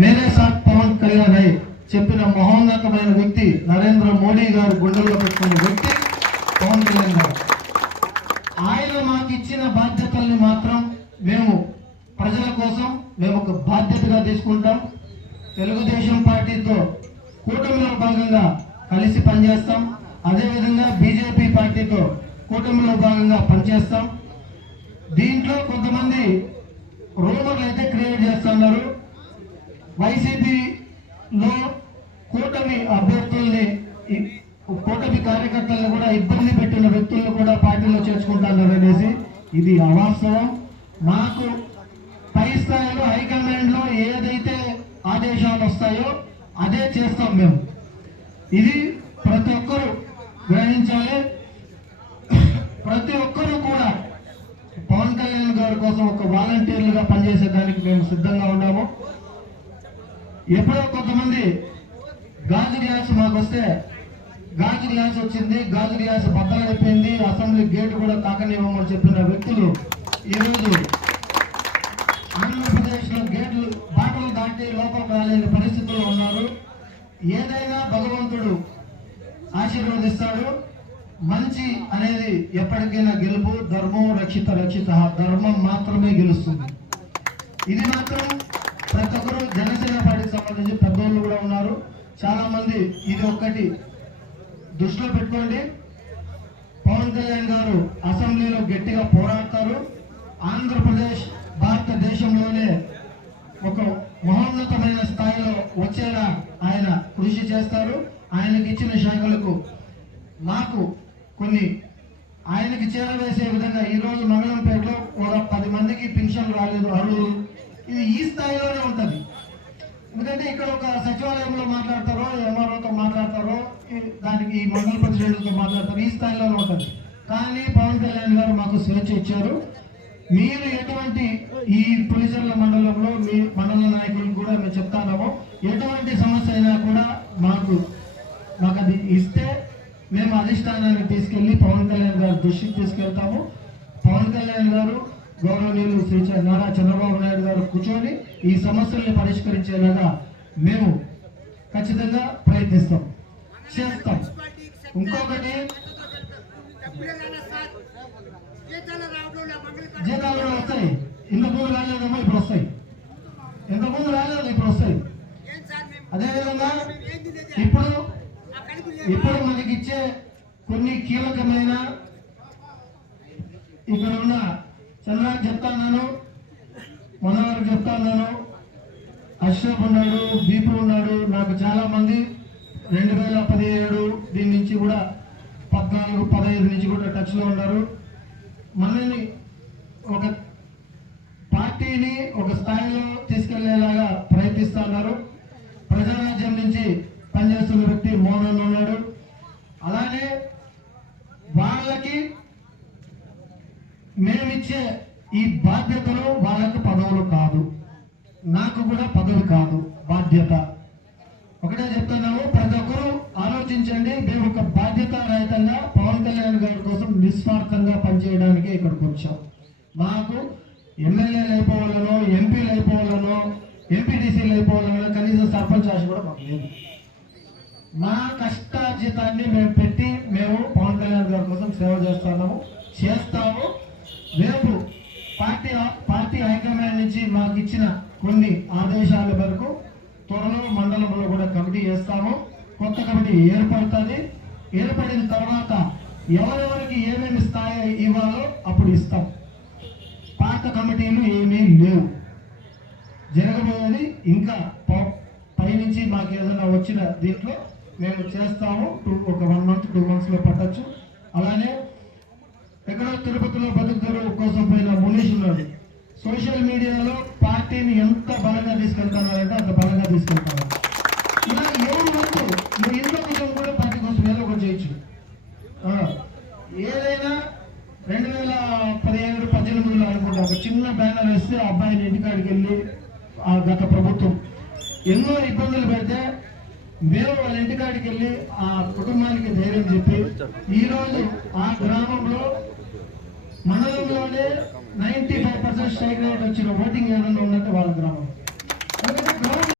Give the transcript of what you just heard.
మేరే సాత్ పవన్ కళ్యాణ్ అయి చెప్పిన మహోన్నతమైన వ్యక్తి నరేంద్ర మోడీ గారు గుండెల్లో పెట్టుకున్న వ్యక్తి పవన్ కళ్యాణ్ గారు. ఆయన మాకు ఇచ్చిన బాధ్యతల్ని మాత్రం మేము ప్రజల కోసం మేము ఒక బాధ్యతగా తీసుకుంటాం. తెలుగుదేశం పార్టీతో కూటమిలో భాగంగా కలిసి పనిచేస్తాం. అదేవిధంగా బీజేపీ పార్టీతో కూటమిలో భాగంగా పనిచేస్తాం. దీంట్లో కొంతమంది రూమర్లు అయితే క్రియేట్ చేస్తున్నారు. వైసీపీలో కూటమి అభ్యర్థుల్ని కూటమి కార్యకర్తలను కూడా ఇబ్బంది పెట్టిన వ్యక్తులను కూడా పార్టీలో చేర్చుకుంటున్నారు అనేసి ఇది అవాస్తవం. మాకు పై స్థాయిలో హైకమాండ్లో ఏదైతే ఆదేశాలు వస్తాయో అదే చేస్తాం మేము. ఇది ప్రతి ఒక్కరూ గ్రహించాలి. ప్రతి ఒక్కరూ కూడా పవన్ కళ్యాణ్ గారి కోసం ఒక వాలంటీర్లుగా పనిచేసేదానికి మేము సిద్ధంగా ఉన్నాము. ఎప్పుడో కొంతమంది గాజు గ్యాస్ మాకు వస్తే గాజు గ్యాస్ వచ్చింది గాజు గ్యాస్ బద్దలు చెప్పింది అసెంబ్లీ గేట్ కూడా తాకనివ్వమని చెప్పిన వ్యక్తులు ఈరోజు ఆంధ్రప్రదేశ్లో గేట్లు బాటలు దాటి లోపలికి రాలేని పరిస్థితుల్లో ఉన్నారు. ఏదైనా భగవంతుడు ఆశీర్వదిస్తాడు. మంచి అనేది ఎప్పటికైనా గెలుపు ధర్మం రక్షిత రక్షిత ధర్మం మాత్రమే గెలుస్తుంది. ఇది మాత్రం ప్రతి ఒక్కరు జనసేన పార్టీకి సంబంధించి పెద్దోళ్ళు కూడా ఉన్నారు. చాలా మంది ఇది ఒక్కటి దృష్టిలో పెట్టుకోండి. పవన్ కళ్యాణ్ గారు అసెంబ్లీలో గట్టిగా పోరాడతారు. ఆంధ్రప్రదేశ్ భారతదేశంలోనే ఒక మహోన్నతమైన స్థాయిలో వచ్చేలా ఆయన కృషి చేస్తారు. ఆయనకి ఇచ్చిన శాఖలకు మాకు కొన్ని ఆయనకి చేరవేసే విధంగా ఈరోజు మంగళంపేటలో ఒక పది మందికి పెన్షన్ రాలేదు. అరువులు ఇది ఈ స్థాయిలోనే ఉంటుంది. ఎందుకంటే ఇక్కడ ఒక సచివాలయంలో మాట్లాడతారో ఎంఆర్ఓతో మాట్లాడతారో దానికి ఈ మండల ప్రతినిధులతో మాట్లాడతారు ఈ స్థాయిలోనే ఉంటుంది. కానీ పవన్ కళ్యాణ్ గారు మాకు స్వేచ్ఛ ఇచ్చారు. మీరు ఎటువంటి ఈ పులిసర్ల మండలంలో మీ మండల నాయకులకు కూడా మేము చెప్తాము ఎటువంటి సమస్య అయినా కూడా మాకు మాకు అది ఇస్తే మేము అధిష్టానానికి తీసుకెళ్ళి పవన్ కళ్యాణ్ గారి దృష్టికి తీసుకెళ్తాము. పవన్ కళ్యాణ్ గారు గౌరవనీయులు శ్రీ నారా చంద్రబాబు నాయుడు గారు కూర్చొని ఈ సమస్యల్ని పరిష్కరించేలాగా మేము ఖచ్చితంగా ప్రయత్నిస్తాం. చేస్తాం. ఇంకొకటి జీతాలు వస్తాయి. ఇంతకుముందు రాలేదమ్మా ఇప్పుడు వస్తాయి. ఇంతకుముందు రాలేదు ఇప్పుడు వస్తాయి. అదేవిధంగా ఇప్పుడు ఇప్పుడు మనకి ఇచ్చే కొన్ని కీలకమైన ఇక్కడ ఉన్న చంద్రాకి చెప్తాను మనవారికి చెప్తాను అశోక్ ఉన్నాడు దీపు ఉన్నాడు నాకు చాలా మంది. రెండు వేల పదిహేడు దీని నుంచి కూడా పద్నాలుగు పదహైదు నుంచి కూడా టచ్లో ఉన్నారు. మనల్ని ఒక పార్టీని ఒక స్థాయిలో తీసుకెళ్ళేలాగా ప్రయత్నిస్తున్నారు ప్రజారాజ్యం నుంచి పనిచేస్తున్న వ్యక్తి మోహన్ ఉన్నాడు అలానే వాళ్ళకి మేమిచ్చే ఈ బాధ్యతలు వాళ్ళకు పదవులు కాదు. నాకు కూడా పదవి కాదు బాధ్యత. ఒకటే చెప్తున్నాము ప్రతి ఒక్కరూ ఆలోచించండి మేము ఒక బాధ్యత రహితంగా పవన్ కళ్యాణ్ గారి కోసం నిస్వార్థంగా పనిచేయడానికి ఇక్కడికి వచ్చాం. మాకు ఎమ్మెల్యేలు అయిపోవాలనో ఎంపీలు అయిపోవాలనో ఎంపీటీసీలు అయిపోవాలనో కనీసం సర్పంచ్ ఆశ కూడా మాకు లేదు. మా కష్టార్జితాన్ని మేము పెట్టి మేము పవన్ కళ్యాణ్ గారి కోసం సేవ చేస్తున్నాము చేస్తాము. రేపు పార్టీ పార్టీ హైకమాండ్ నుంచి మాకు ఇచ్చిన కొన్ని ఆదేశాల వరకు త్వరలో మండలంలో కూడా కమిటీ వేస్తాము. కొత్త కమిటీ ఏర్పడుతుంది. ఏర్పడిన తర్వాత ఎవరెవరికి ఏమేమి స్థాయి ఇవ్వాలో అప్పుడు ఇస్తాం. పాత కమిటీలు ఏమీ లేవు. జరగబోయేది ఇంకా పైనుంచి మాకు ఏదైనా వచ్చిన దీంట్లో మేము చేస్తాము. టూ ఒక వన్ మంత్ టూ మంత్స్లో పట్టచ్చు. అలానే తిరుపతిలో బతుకుతారు కోసం పోయిన మునీష్ ఉన్నాడు. సోషల్ మీడియాలో పార్టీని ఎంత బలంగా తీసుకెళ్తున్నారంటే అంత బలంగా తీసుకెళ్తారు. ఇలా ఎవరు వద్దు నువ్వు ఇంట్లో కొంచెం కూడా పార్టీ కోసం ఏదో ఒకటి చేయొచ్చు. ఏదైనా రెండు వేల పదిహేడు పద్దెనిమిదిలో అనుకుంటా ఒక చిన్న బ్యానర్ వేస్తే అబ్బాయిని ఇంటికాడికి వెళ్ళి ఆ గత ప్రభుత్వం ఎన్నో ఇబ్బందులు పెడితే మేము వాళ్ళ ఇంటికాడికి వెళ్ళి ఆ కుటుంబానికి ధైర్యం చెప్పి ఈ రోజు ఆ గ్రామంలో మండలంలోనే ninety five percent strike rate వచ్చిన ఓటింగ్ ఏదైనా ఉందంటే వాళ్ళ గ్రామం.